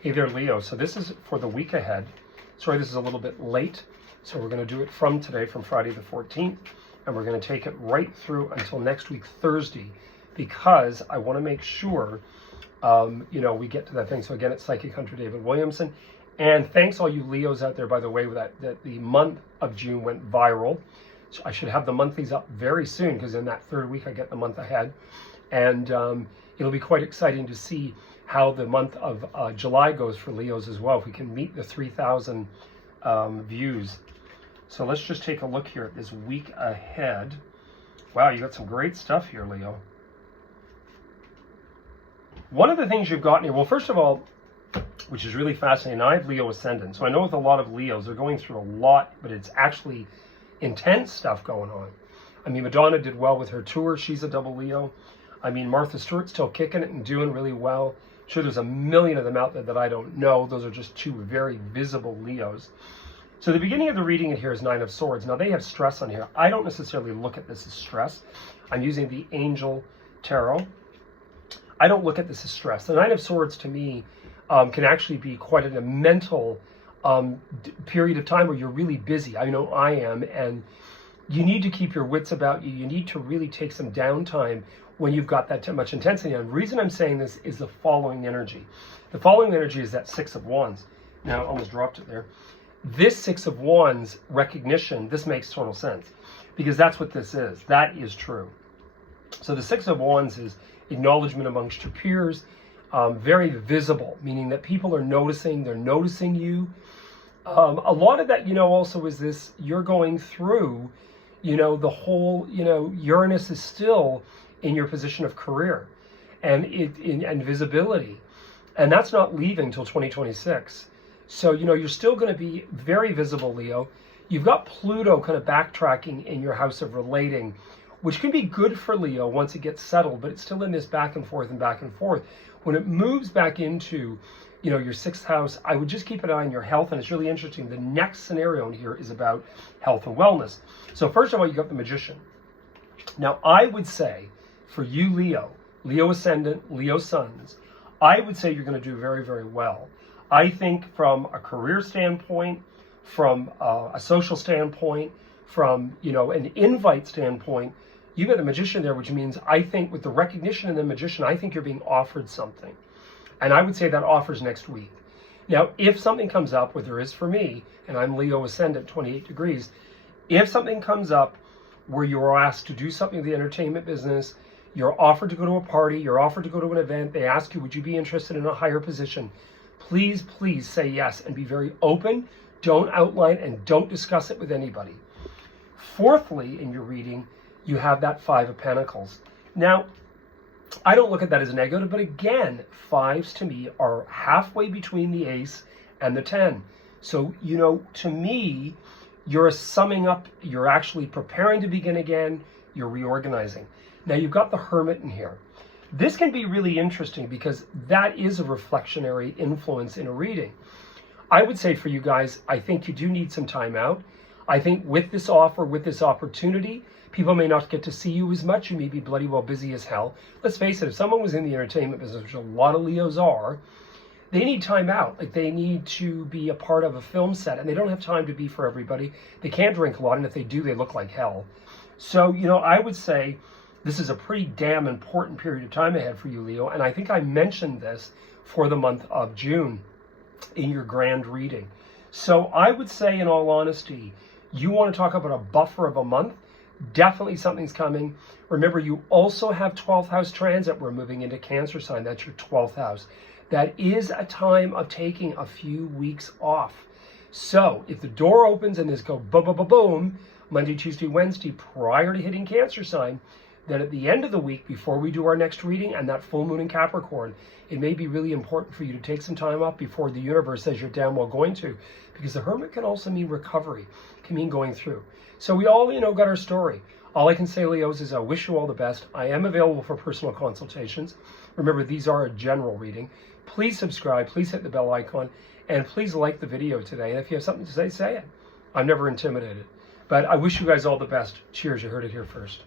Hey there, Leo. So this is for the week ahead. Sorry, this is a little bit late. So we're going to do it from today, from Friday the 14th, and we're going to take it right through until next week, Thursday, because I want to make sure, we get to that thing. So again, it's Psychic Hunter David Williamson. And thanks all you Leos out there, by the way, that the month of June went viral. So I should have the monthlies up very soon, because in that third week I get the month ahead. And it'll be quite exciting to see how the month of July goes for Leos as well, if we can meet the 3,000 views. So let's just take a look here at this week ahead. Wow, you got some great stuff here, Leo. One of the things you've got here, well, first of all, which is really fascinating, I have Leo Ascendant. So I know with a lot of Leos, they're going through a lot, but it's actually intense stuff going on. I mean, Madonna did well with her tour. She's a double Leo. I mean, Martha Stewart's still kicking it and doing really well. Sure, there's a million of them out there that I don't know. Those are just two very visible Leos. So the beginning of the reading here is Nine of Swords. Now, they have stress on here. I don't necessarily look at this as stress. I'm using the Angel Tarot. I don't look at this as stress. The Nine of Swords, to me, can actually be quite a mental period of time where you're really busy. I know I am, and you need to keep your wits about you. You need to really take some downtime when you've got that much intensity. And the reason I'm saying this is the following energy. The following energy is that Six of Wands. Now, I almost dropped it there. This Six of Wands recognition, this makes total sense, because that's what this is. That is true. So the Six of Wands is acknowledgement amongst your peers, very visible, meaning that people are noticing, they're noticing you. A lot of that, also is this, you're going through, the whole, Uranus is still in your position of career and and visibility. And that's not leaving till 2026. So, you're still going to be very visible, Leo. You've got Pluto kind of backtracking in your house of relating, which can be good for Leo once it gets settled, but it's still in this back and forth and back and forth. When it moves back into, your sixth house, I would just keep an eye on your health. And it's really interesting. The next scenario in here is about health and wellness. So first of all, you got the Magician. Now, I would say for you, Leo Ascendant, Leo Suns, I would say you're going to do very, very well. I think from a career standpoint, from a social standpoint, from, an invite standpoint, you got the Magician there, which means I think with the recognition in the Magician, I think you're being offered something. And I would say that offers next week. Now, if something comes up, where there is for me, and I'm Leo Ascendant, 28 degrees, if something comes up where you're asked to do something in the entertainment business, you're offered to go to a party, you're offered to go to an event, they ask you, would you be interested in a higher position? Please, please say yes and be very open. Don't outline and don't discuss it with anybody. Fourthly, in your reading, you have that Five of Pentacles. Now, I don't look at that as negative, but again, fives to me are halfway between the Ace and the 10. So, to me, you're summing up, you're actually preparing to begin again, you're reorganizing. Now, you've got the Hermit in here. This can be really interesting because that is a reflectionary influence in a reading. I would say for you guys, I think you do need some time out. I think with this offer, with this opportunity, people may not get to see you as much. You may be bloody well busy as hell. Let's face it, if someone was in the entertainment business, which a lot of Leos are, they need time out. Like, they need to be a part of a film set, and they don't have time to be for everybody. They can't drink a lot, and if they do, they look like hell. So, I would say this is a pretty damn important period of time ahead for you, Leo, and I think I mentioned this for the month of June in your grand reading. So I would say, in all honesty, you want to talk about a buffer of a month, definitely something's coming. Remember, you also have 12th house transit. We're moving into Cancer sign. That's your 12th house. That is a time of taking a few weeks off. So if the door opens and this go boom, boom, boom, boom, Monday, Tuesday, Wednesday, prior to hitting Cancer sign, then at the end of the week, before we do our next reading and that full moon in Capricorn, it may be really important for you to take some time off before the universe says you're damn well going to, because the Hermit can also mean recovery, can mean going through. So we all, got our story. All I can say, Leos, is I wish you all the best. I am available for personal consultations. Remember, these are a general reading. Please subscribe, please hit the bell icon, and please like the video today. And if you have something to say it. I'm never intimidated. But I wish you guys all the best. Cheers, you heard it here first.